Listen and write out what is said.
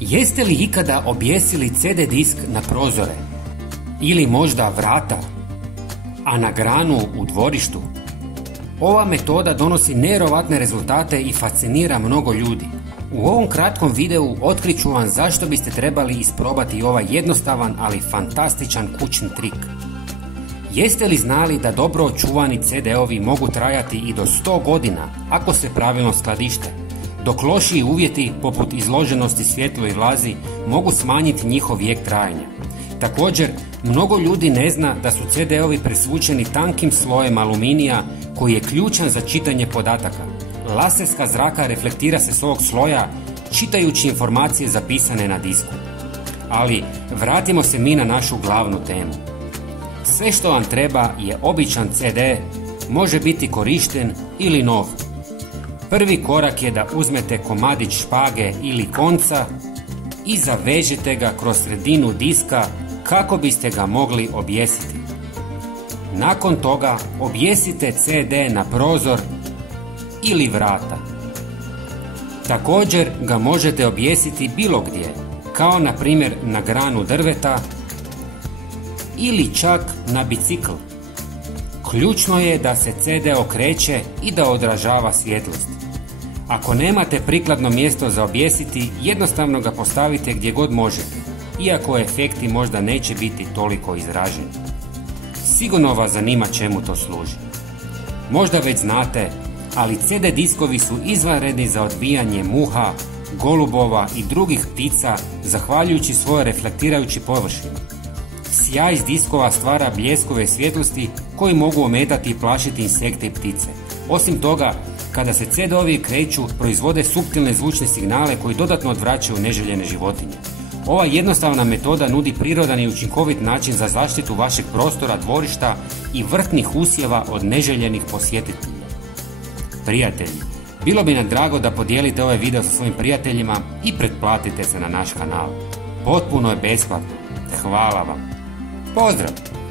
Jeste li ikada objesili CD disk na prozore? Ili možda vrata? A na granu u dvorištu? Ova metoda donosi nevjerovatne rezultate i fascinira mnogo ljudi. U ovom kratkom videu otkriću vam zašto biste trebali isprobati ovaj jednostavan, ali fantastičan kućni trik. Jeste li znali da dobro očuvani CD-ovi mogu trajati i do 100 godina ako se pravilno skladište, dok lošiji uvjeti poput izloženosti svjetlu i vlazi mogu smanjiti njihov vijek trajanja. Također, mnogo ljudi ne zna da su CD-ovi presvučeni tankim slojem aluminija koji je ključan za čitanje podataka. Laserska zraka reflektira se s ovog sloja čitajući informacije zapisane na disku. Ali vratimo se mi na našu glavnu temu. Sve što vam treba je običan CD, može biti korišten ili nov. Prvi korak je da uzmete komadić špage ili konca i zavežete ga kroz sredinu diska kako biste ga mogli objesiti. Nakon toga objesite CD na prozor ili vrata. Također ga možete objesiti bilo gdje, kao na primjer na granu drveta ili čak na bicikl. Ključno je da se CD okreće i da odražava svjetlost. Ako nemate prikladno mjesto za objesiti, jednostavno ga postavite gdje god možete, iako efekti možda neće biti toliko izraženi. Sigurno vas zanima čemu to služi. Možda već znate, ali CD diskovi su izvanredni za odbijanje muha, golubova i drugih ptica zahvaljujući svojoj reflektirajući površini. Sjaj iz diskova stvara bljeskove svjetlosti koji mogu ometati i plašiti insekte i ptice. Osim toga, kada se CD-ovi kreću, proizvode suptilne zvučne signale koji dodatno odvraćaju neželjene životinje. Ova jednostavna metoda nudi prirodan i učinkovit način za zaštitu vašeg prostora, dvorišta i vrtnih usjeva od neželjenih posjetitelja. Prijatelji, bilo bi nam drago da podijelite ovaj video sa svojim prijateljima i pretplatite se na naš kanal. Potpuno je besplatno. Hvala vam. Pozdrav!